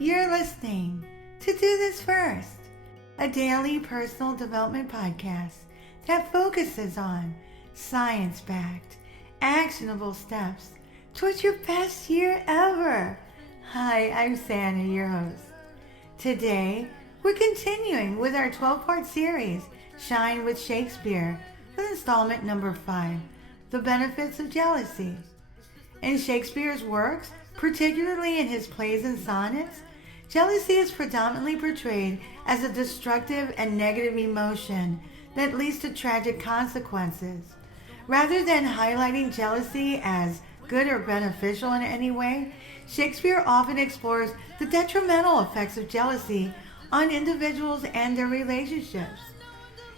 You're listening to Do This First, a daily personal development podcast that focuses on science-backed, actionable steps towards your best year ever. Hi, I'm Santa, your host. Today, we're continuing with our 12-part series, Shine with Shakespeare, with installment number 5, The Benefits of Jealousy. In Shakespeare's works, particularly in his plays and sonnets, jealousy is predominantly portrayed as a destructive and negative emotion that leads to tragic consequences. Rather than highlighting jealousy as good or beneficial in any way, Shakespeare often explores the detrimental effects of jealousy on individuals and their relationships.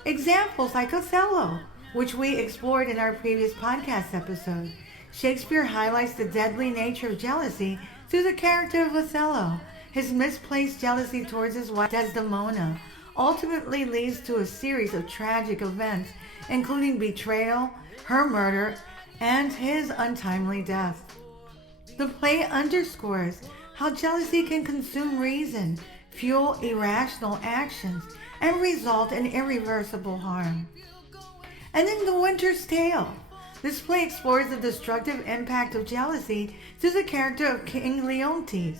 Examples like Othello, which we explored in our previous podcast episode. Shakespeare highlights the deadly nature of jealousy through the character of Othello. His misplaced jealousy towards his wife Desdemona ultimately leads to a series of tragic events, including betrayal, her murder, and his untimely death. The play underscores how jealousy can consume reason, fuel irrational actions, and result in irreversible harm. And then The Winter's Tale. This play explores the destructive impact of jealousy through the character of King Leontes,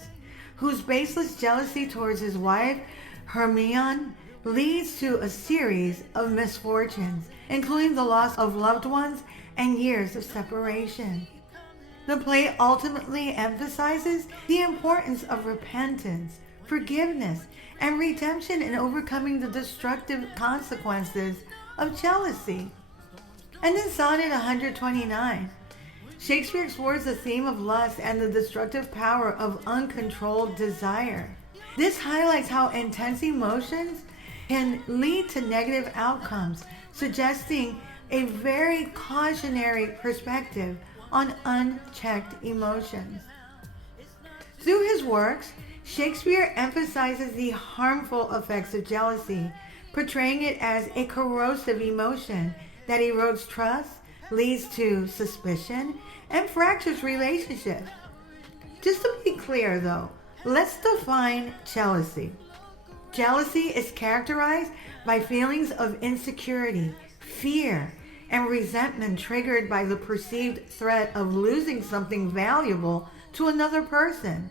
whose baseless jealousy towards his wife, Hermione, leads to a series of misfortunes, including the loss of loved ones and years of separation. The play ultimately emphasizes the importance of repentance, forgiveness, and redemption in overcoming the destructive consequences of jealousy. And in Sonnet 129, Shakespeare explores the theme of lust and the destructive power of uncontrolled desire. This highlights how intense emotions can lead to negative outcomes, suggesting a very cautionary perspective on unchecked emotions. Through his works, Shakespeare emphasizes the harmful effects of jealousy, portraying it as a corrosive emotion that erodes trust, leads to suspicion, and fractures relationships. Just to be clear though, let's define jealousy. Jealousy is characterized by feelings of insecurity, fear, and resentment triggered by the perceived threat of losing something valuable to another person.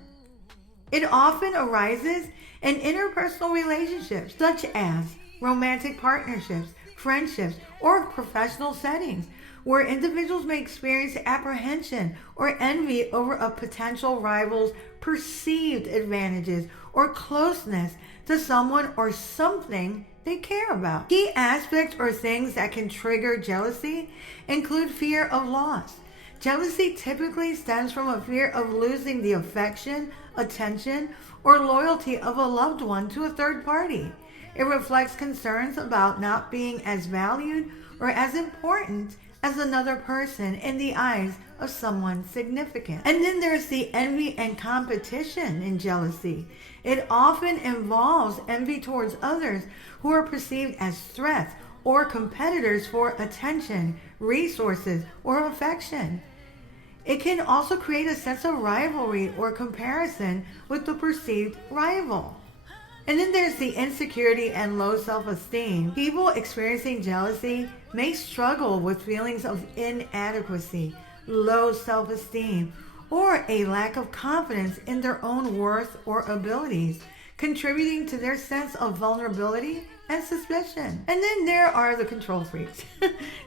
It often arises in interpersonal relationships such as romantic partnerships, friendships, or professional settings, where individuals may experience apprehension or envy over a potential rival's perceived advantages or closeness to someone or something they care about. Key aspects or things that can trigger jealousy include fear of loss. Jealousy typically stems from a fear of losing the affection, attention, or loyalty of a loved one to a third party. It reflects concerns about not being as valued or as important as another person in the eyes of someone significant. And then there's the envy and competition in jealousy. It often involves envy towards others who are perceived as threats or competitors for attention, resources, or affection. It can also create a sense of rivalry or comparison with the perceived rival. And then there's the insecurity and low self-esteem. People experiencing jealousy may struggle with feelings of inadequacy, low self-esteem, or a lack of confidence in their own worth or abilities, contributing to their sense of vulnerability and suspicion. And then there are the control freaks.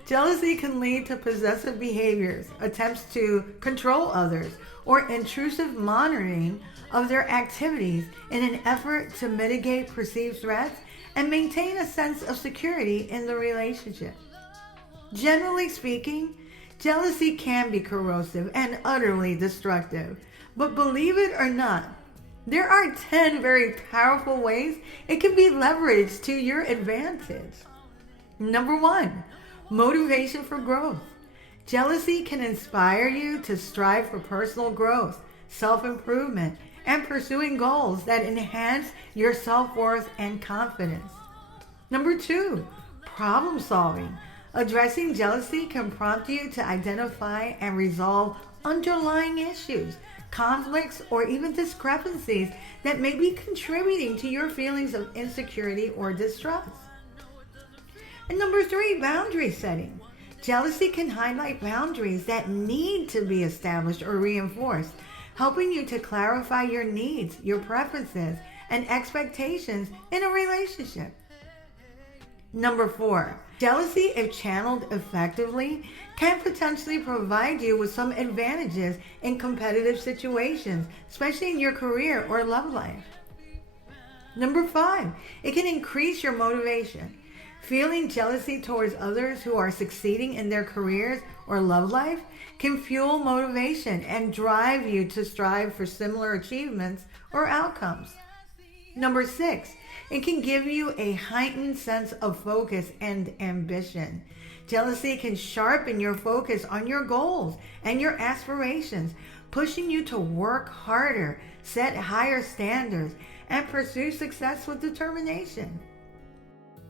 Jealousy can lead to possessive behaviors, attempts to control others, or intrusive monitoring of their activities in an effort to mitigate perceived threats and maintain a sense of security in the relationship. Generally speaking, jealousy can be corrosive and utterly destructive, but believe it or not, there are 10 very powerful ways it can be leveraged to your advantage. Number 1, motivation for growth. Jealousy can inspire you to strive for personal growth, self-improvement, and pursuing goals that enhance your self-worth and confidence. Number 2, problem solving. Addressing jealousy can prompt you to identify and resolve underlying issues, conflicts, or even discrepancies that may be contributing to your feelings of insecurity or distrust. And number 3, boundary setting. Jealousy can highlight boundaries that need to be established or reinforced, helping you to clarify your needs, your preferences, and expectations in a relationship. Number 4, jealousy, if channeled effectively, can potentially provide you with some advantages in competitive situations, especially in your career or love life. Number 5, it can increase your motivation. Feeling jealousy towards others who are succeeding in their careers or love life can fuel motivation and drive you to strive for similar achievements or outcomes. Number 6, it can give you a heightened sense of focus and ambition. Jealousy can sharpen your focus on your goals and your aspirations, pushing you to work harder, set higher standards, and pursue success with determination.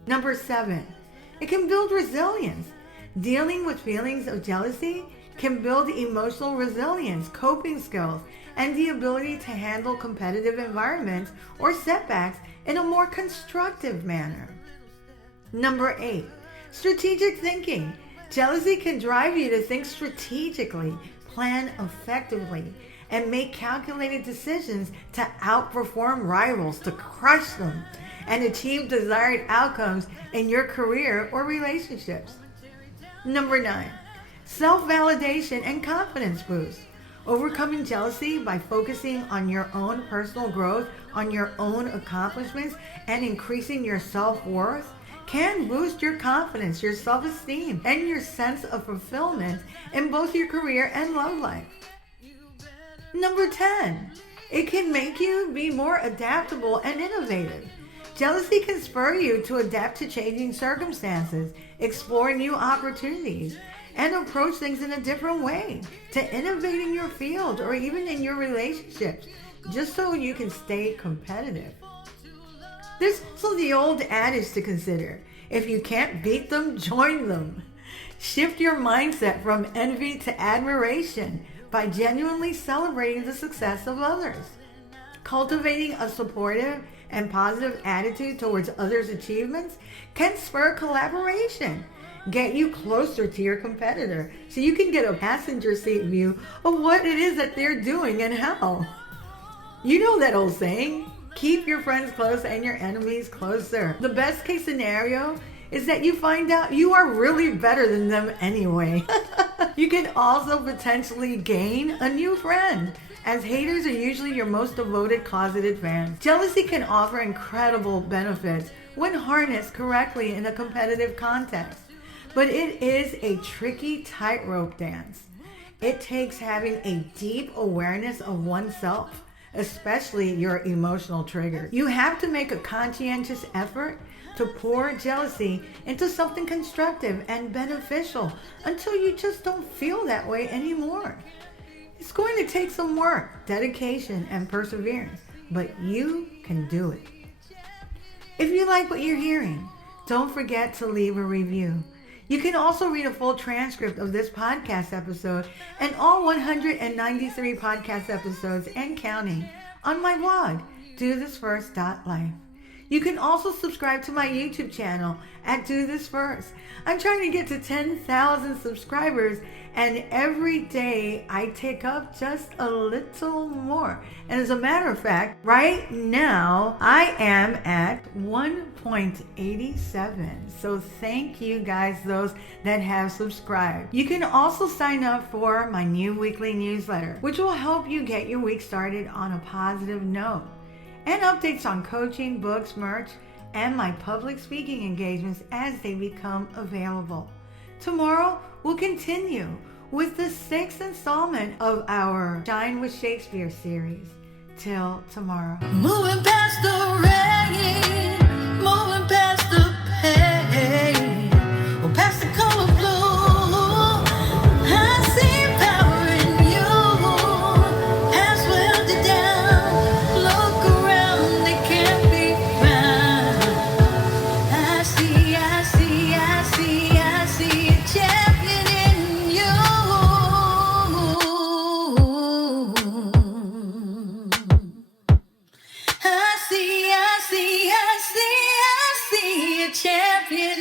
Number 7, it can build resilience. Dealing with feelings of jealousy can build emotional resilience, coping skills, and the ability to handle competitive environments or setbacks in a more constructive manner. Number 8, strategic thinking. Jealousy can drive you to think strategically, plan effectively, and make calculated decisions to outperform rivals, to crush them, and achieve desired outcomes in your career or relationships. Number 9, self-validation and confidence boost. Overcoming jealousy by focusing on your own personal growth, on your own accomplishments, and increasing your self-worth can boost your confidence, your self-esteem, and your sense of fulfillment in both your career and love life. Number 10, it can make you be more adaptable and innovative. Jealousy can spur you to adapt to changing circumstances, explore new opportunities, and approach things in a different way, to innovate in your field or even in your relationships, just so you can stay competitive. There's also the old adage to consider: if you can't beat them, join them. Shift your mindset from envy to admiration by genuinely celebrating the success of others. Cultivating a supportive and positive attitude towards others' achievements can spur collaboration, get you closer to your competitor so you can get a passenger seat view of what it is that they're doing and how. You know that old saying, keep your friends close and your enemies closer. The best case scenario is that you find out you are really better than them anyway. You can also potentially gain a new friend, as haters are usually your most devoted closeted fans. Jealousy can offer incredible benefits when harnessed correctly in a competitive context, but it is a tricky tightrope dance. It takes having a deep awareness of oneself, especially your emotional triggers. You have to make a conscientious effort to pour jealousy into something constructive and beneficial until you just don't feel that way anymore. It's going to take some work, dedication, and perseverance, but you can do it. If you like what you're hearing, don't forget to leave a review. You can also read a full transcript of this podcast episode and all 193 podcast episodes and counting on my blog, dothisfirst.life. You can also subscribe to my YouTube channel at Do This First. I'm trying to get to 10,000 subscribers, and every day I take up just a little more. And as a matter of fact, right now I am at 1.87. So thank you guys, those that have subscribed. You can also sign up for my new weekly newsletter, which will help you get your week started on a positive note. And updates on coaching, books, merch, and my public speaking engagements as they become available. Tomorrow, we'll continue with the 6th installment of our Shine with Shakespeare series. Till tomorrow. Moving past the rain, moving past the pain, or past the color blue. I see power in you. Past welded down, look around, they can't be found. I see a champion in you. champion.